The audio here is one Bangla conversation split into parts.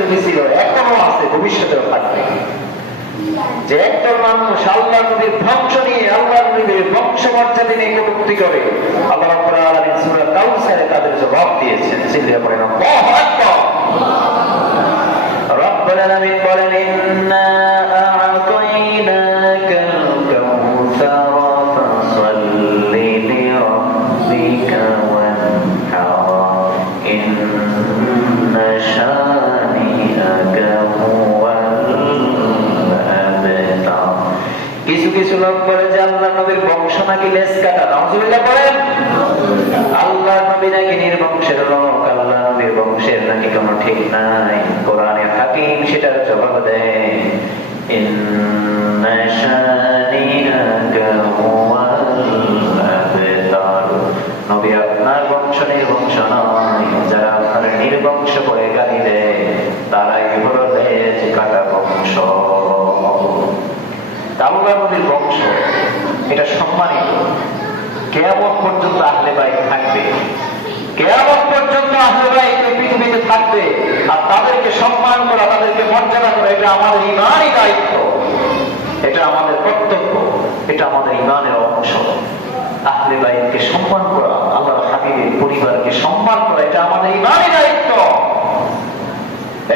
যদি ছিল, এখনো আছে, ভবিষ্যতেও থাকবে, যে একটা মানুষ আল্লাহ নবীর ধ্বংস নিয়ে, আল্লাহ নবীর বংশমর্যাদা নিয়ে কটূক্তি করে, আল্লাহ রাব্বুল আলামিন সূরা কাউসারে তাদের জবাব দিয়েছেন। চিল্লিয়ে পড়েন আল্লাহু আকবার। রব্বুল আলামিন বলেন, ইন্না আ'তাইনাকাল কাউসার ফাসাল্লি লিরাব্বিকা ওয়ানহার ইন্না শানিআকা হুয়াল আবতার। কিছু কিছু লোক বলে যে আল্লাহ নবীর বংশ নাকি লেজ কাটা। নাউজুবিল্লাহ পড়েন। আল্লাহ নবী নাকি নির্বংশের লোক, আল্লাহ নবীর বংশের নাকি কোনো ঠিক নাই। কোরআনের হাকিম সেটার জবাব দেয়, ইন্না শানিআকা হুয়াল আবতার। নবী আপনার বংশ নির্বংশ নয়, যারা আপনার নির্বংশ করে গালি দেয় তারাই হলো লেজ কাটা বংশ। আল্লাহ নবীর বংশ এটা সম্মানিত, কিয়ামত পর্যন্ত আহলে বাইত থাকবে, কিয়ামত পর্যন্ত আহলে বাইত পৃথিবীতে থাকবে। আর তাদেরকে সম্মান করা, তাদেরকে মর্যাদা করা, এটা আমাদের ঈমানি দায়িত্ব, এটা আমাদের কর্তব্য, এটা আমাদের ঈমানের অংশ। আহলে বাইতকে সম্মান করা, আল্লাহর হাবিবের পরিবারকে সম্মান করা, এটা আমাদের ঈমানি দায়িত্ব।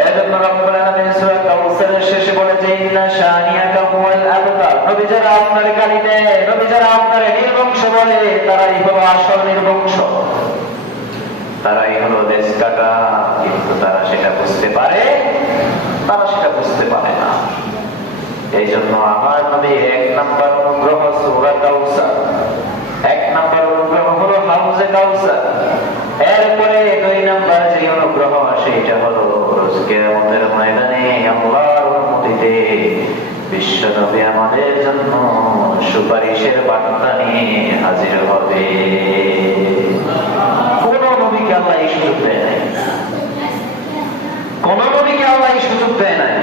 এজন্য রব্বুল আলামিন সূরা কাউসারের শেষে বলে যে, ইন্না শানিআকা হুয়াল আবতার। নবী যারা আপনার গালি দেয়, নবী যারা আপনার নির্বংশ বলে, তারাই হলো আসল নির্বংশ, তারাই হলো লেজ কাটা। কিন্তু তারা সেটা বুঝতে পারে, তারা সেটা বুঝতে পারে না। এই জন্য আমার নবী 1 নাম্বার অনুগ্রহ সূরা কাউসার, 1 নাম্বার অনুগ্রহ হলো হাউজে কাউসার। এরপরে 2 নাম্বার যে অনুগ্রহ সেটা হলো কিয়ামতের ময়দানে আল্লাহর অনুমতিতে বিশ্ব নবী আমাদের জন্য সুপারিশের বার্তা নিয়ে হাজির হবে। কোন নবীকে আল্লাহ এই সুযোগ দেয় নাই, কোন নবীকে আল্লাহ এই সুযোগ দেয় নাই।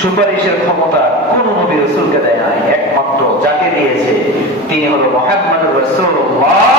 সুপারিশের ক্ষমতা কোন নবী রাসূলকে দেয় নাই। একমাত্র যাকে দিয়েছে তিনি হলো মুহাম্মদুর রাসূলুল্লাহ